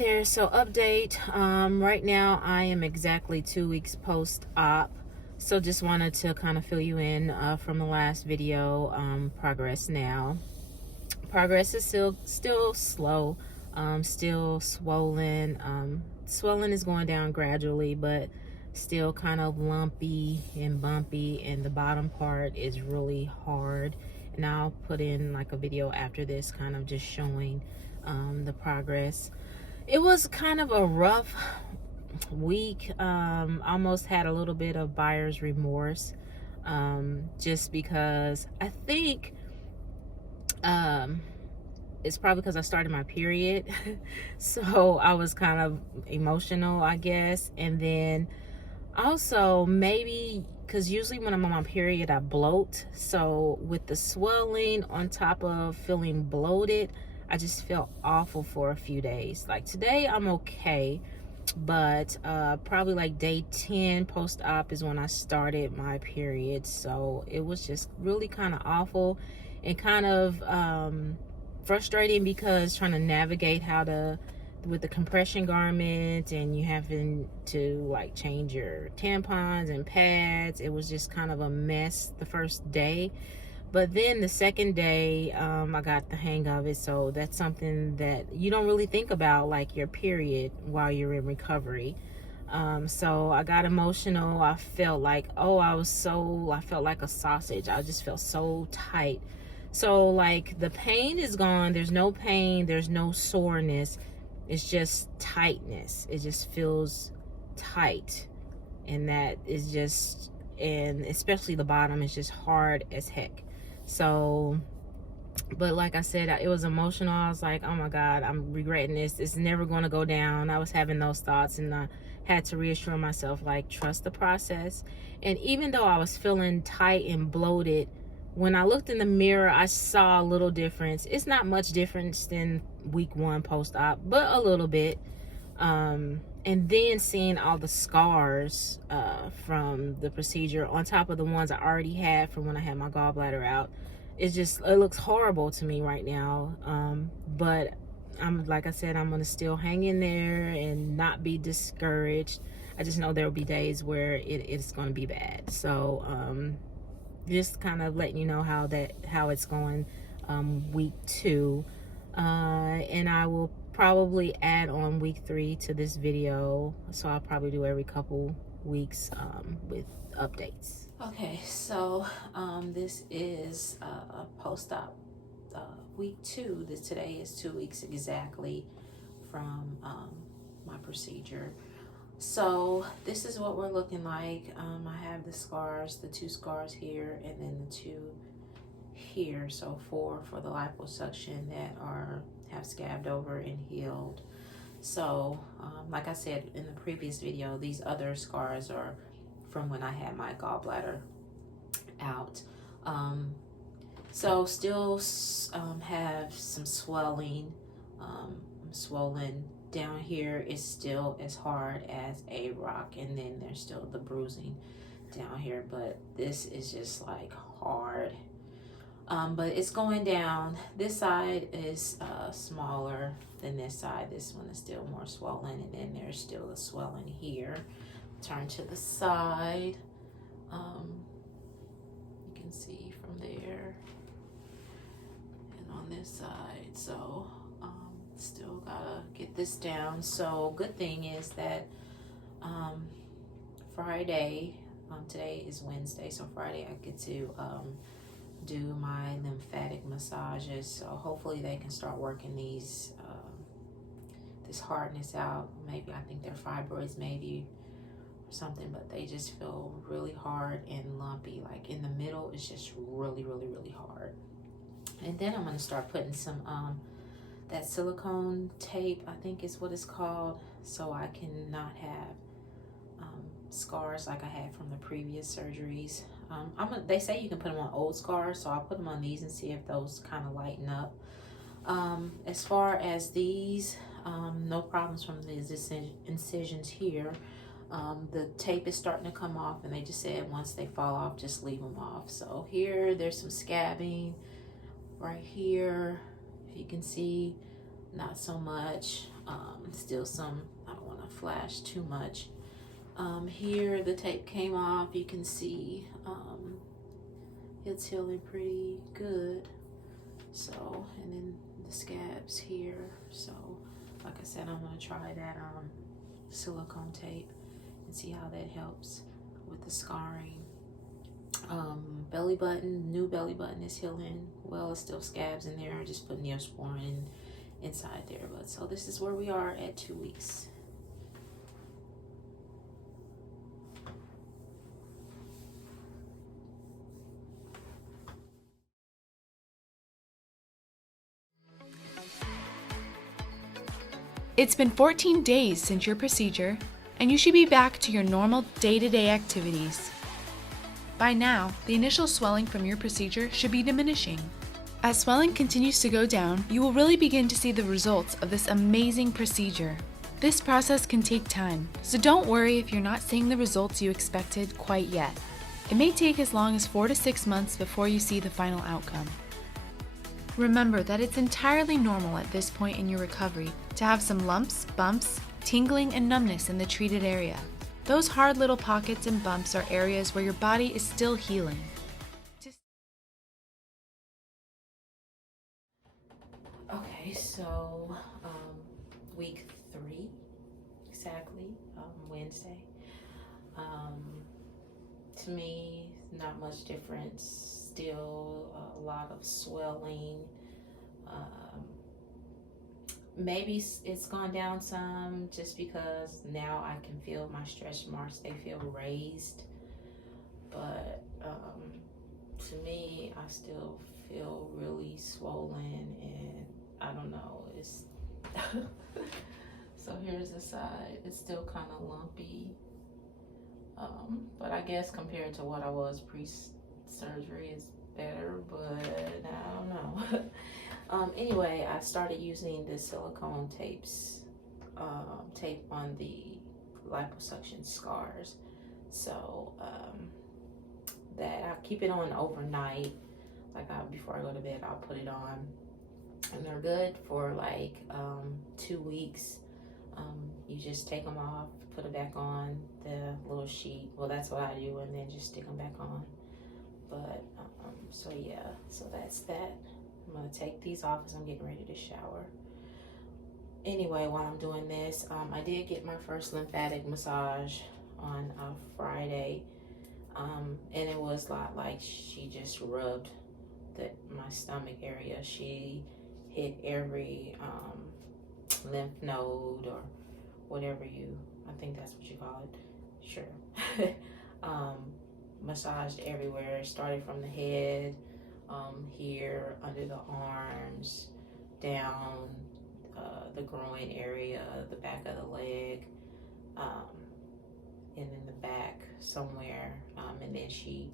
there, so update. Right now I am exactly 2 weeks post-op, so just wanted to kind of fill you in from the last video. Progress now. Progress is still slow, still swollen. Swelling is going down gradually, but still kind of lumpy and bumpy, and the bottom part is really hard. And I'll put in like a video after this kind of just showing the progress. It was kind of a rough week. Almost had a little bit of buyer's remorse, just because I think it's probably because I started my period. So I was kind of emotional, I guess. And then also maybe because usually when I'm on my period I bloat, so with the swelling on top of feeling bloated, I just felt awful for a few days. Like today I'm okay, but probably like day 10 post-op is when I started my period. So it was just really kind of awful and kind of frustrating, because trying to navigate how to with the compression garment, and you having to like change your tampons and pads. It was just kind of a mess the first day, but then the second day I got the hang of it. So that's something that you don't really think about, like your period, while you're in recovery. So I got emotional. I felt like, oh, I felt like a sausage. I just felt so tight. So like the pain is gone. There's no pain, there's no soreness. It's just tightness. It just feels tight. And that is just, and especially the bottom is just hard as heck. So, but like I said, it was emotional. I was like, oh my God, I'm regretting this. It's never going to go down. I was having those thoughts, and I had to reassure myself, like, trust the process. And even though I was feeling tight and bloated, when I looked in the mirror, I saw a little difference. It's not much difference than week 1 post-op, but a little bit. And then seeing all the scars from the procedure on top of the ones I already had from when I had my gallbladder out, it looks horrible to me right now. But like I said, I'm gonna still hang in there and not be discouraged. I just know there will be days where it's gonna be bad. So just kind of letting you know how it's going week 2. And I will probably add on week 3 to this video, so I'll probably do every couple weeks with updates. Okay, so this is post-op week 2. Today is 2 weeks exactly from my procedure. So this is what we're looking like. I have the scars, the 2 scars here, and then the 2 here. So 4 for the liposuction that have scabbed over and healed. So like I said in the previous video, these other scars are from when I had my gallbladder out. So still have some swelling. I'm swollen. Down here is still as hard as a rock, and then there's still the bruising down here, but this is just like hard. But it's going down. This side is smaller than this side. This one is still more swollen, and then there's still the swelling here. Turn to the side. You can see from there and on this side. So still gotta get this down. So good thing is that Friday, today is Wednesday, so Friday I get to do my lymphatic massages. So hopefully they can start working this hardness out. Maybe, I think they're fibroids maybe or something, but they just feel really hard and lumpy. Like in the middle, it's just really hard. And then I'm gonna start putting some that silicone tape, I think is what it's called, so I can not have scars like I had from the previous surgeries. They say you can put them on old scars, so I'll put them on these and see if those kind of lighten up. As far as these, no problems from the incisions here. The tape is starting to come off, and they just said once they fall off, just leave them off. So here, there's some scabbing right here. If you can see, not so much. Still some, I don't want to flash too much. Here the tape came off. You can see it's healing pretty good. So, and then the scabs here. So, like I said, I'm gonna try that silicone tape and see how that helps with the scarring. Belly button, new belly button is healing well. It's still scabs in there. I just put Neosporin inside there. But so this is where we are at 2 weeks. It's been 14 days since your procedure, and you should be back to your normal day-to-day activities. By now, the initial swelling from your procedure should be diminishing. As swelling continues to go down, you will really begin to see the results of this amazing procedure. This process can take time, so don't worry if you're not seeing the results you expected quite yet. It may take as long as 4 to 6 months before you see the final outcome. Remember that it's entirely normal at this point in your recovery to have some lumps, bumps, tingling, and numbness in the treated area. Those hard little pockets and bumps are areas where your body is still healing. Okay, so week 3, exactly, Wednesday. To me, not much difference. Still a lot of swelling. Maybe it's gone down some just because now I can feel my stretch marks. They feel raised. But to me, I still feel really swollen, and I don't know. It's so here's the side. It's still kind of lumpy. But I guess compared to what I was pre-surgery, it's better, but I don't know. Anyway, I started using the silicone tape on the liposuction scars. So that I keep it on overnight. Before I go to bed, I'll put it on, and they're good for like 2 weeks. You just take them off, put it back on the little sheet. Well, that's what I do, and then just stick them back on. But so yeah, so that's that. I'm gonna take these off as I'm getting ready to shower. Anyway, while I'm doing this, I did get my first lymphatic massage on Friday, and it was like she just rubbed my stomach area. She hit every lymph node or whatever I think that's what you call it. Sure. Massaged everywhere. Started from the head, here under the arms, down the groin area, the back of the leg, and in the back somewhere. And then she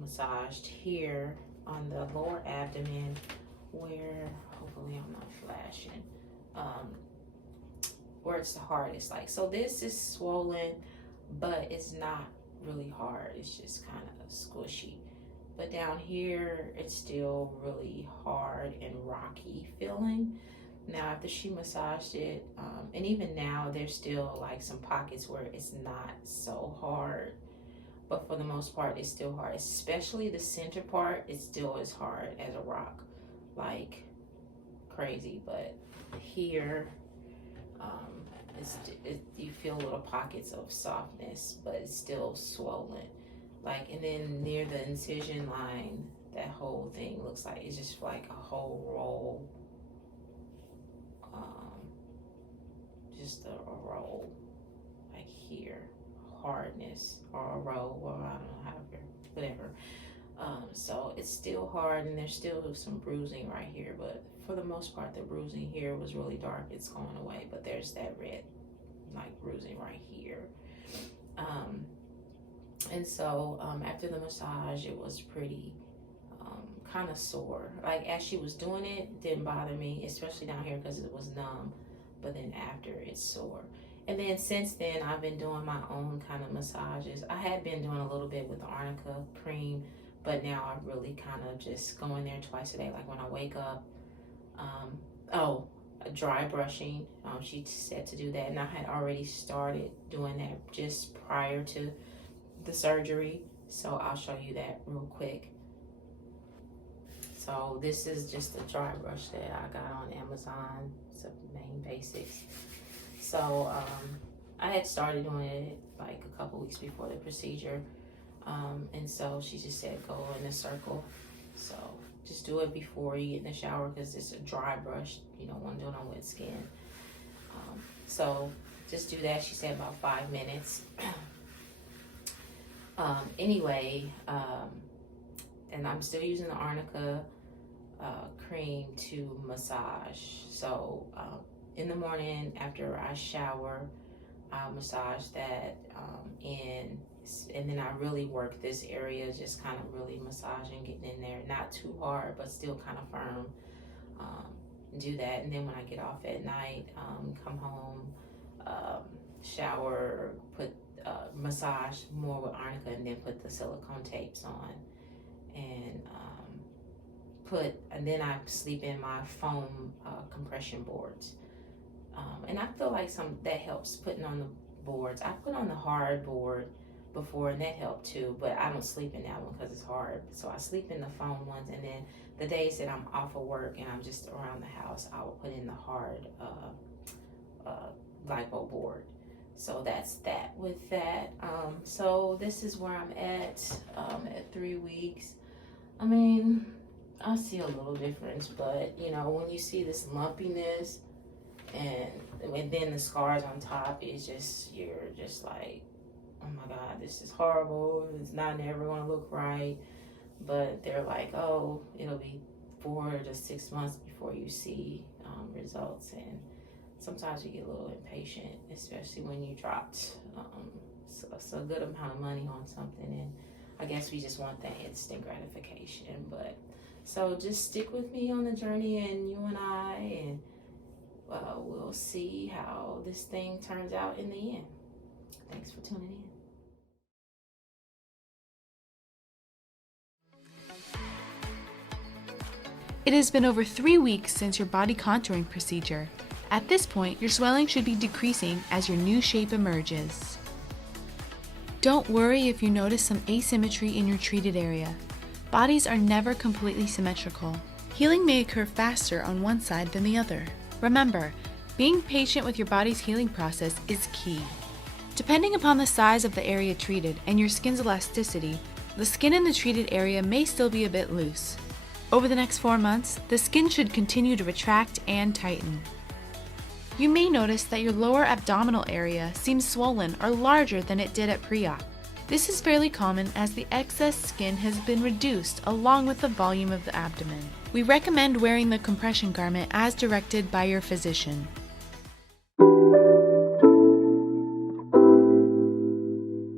massaged here on the lower abdomen, where hopefully I'm not flashing, where it's the hardest. So this is swollen, but it's not really hard. It's just kind of squishy. But down here, it's still really hard and rocky feeling. Now, after she massaged it, and even now, there's still like some pockets where it's not so hard. But for the most part, it's still hard. Especially the center part, it still is hard as a rock. Like crazy. But here, you feel little pockets of softness, but it's still swollen. And then near the incision line, that whole thing looks like it's just like a whole roll. Just a roll, like here, hardness, or a roll, or I don't know how to, whatever. So it's still hard, and there's still some bruising right here, but for the most part, the bruising here was really dark. It's going away, but there's that red, like, bruising right here. And so after the massage, it was pretty kind of sore. Like, as she was doing it, it didn't bother me, especially down here because it was numb, but then after, it's sore. And then since then, I've been doing my own kind of massages. I had been doing a little bit with the arnica cream, but now I really kind of just go in there twice a day. Like when I wake up, dry brushing. She said to do that, and I had already started doing that just prior to the surgery. So I'll show you that real quick. So this is just a dry brush that I got on Amazon. It's a main basics. So I had started doing it like a couple weeks before the procedure. And so she just said go in a circle. So just do it before you get in the shower because it's a dry brush. You don't want to do it on wet skin. So just do that. She said about 5 minutes. Anyway, and I'm still using the Arnica cream to massage. So in the morning after I shower, I'll massage that in, and then I really work this area, just kind of really massaging, getting in there, not too hard, but still kind of firm. Do that, and then when I get off at night, come home, shower, put massage more with Arnica, and then put the silicone tapes on, and then I sleep in my foam compression boards. And I feel like that helps putting on the boards. I put on the hard board before, and that helped too, but I don't sleep in that one because it's hard. So I sleep in the foam ones, and then the days that I'm off of work and I'm just around the house, I will put in the hard lipo board. So that's that with that. So this is where I'm at 3 weeks. I mean, I see a little difference, but you know, when you see this lumpiness and then the scars on top, it's just, you're just like, oh my God, this is horrible. It's not never gonna look right. But they're like, oh, it'll be 4 to 6 months before you see results. And sometimes you get a little impatient, especially when you dropped so a good amount of money on something. And I guess we just want that instant gratification. But so just stick with me on the journey, and you and I, and we'll see how this thing turns out in the end. Thanks for tuning in. It has been over 3 weeks since your body contouring procedure. At this point, your swelling should be decreasing as your new shape emerges. Don't worry if you notice some asymmetry in your treated area. Bodies are never completely symmetrical. Healing may occur faster on one side than the other. Remember, being patient with your body's healing process is key. Depending upon the size of the area treated and your skin's elasticity, the skin in the treated area may still be a bit loose. Over the next 4 months, the skin should continue to retract and tighten. You may notice that your lower abdominal area seems swollen or larger than it did at pre-op. This is fairly common as the excess skin has been reduced along with the volume of the abdomen. We recommend wearing the compression garment as directed by your physician.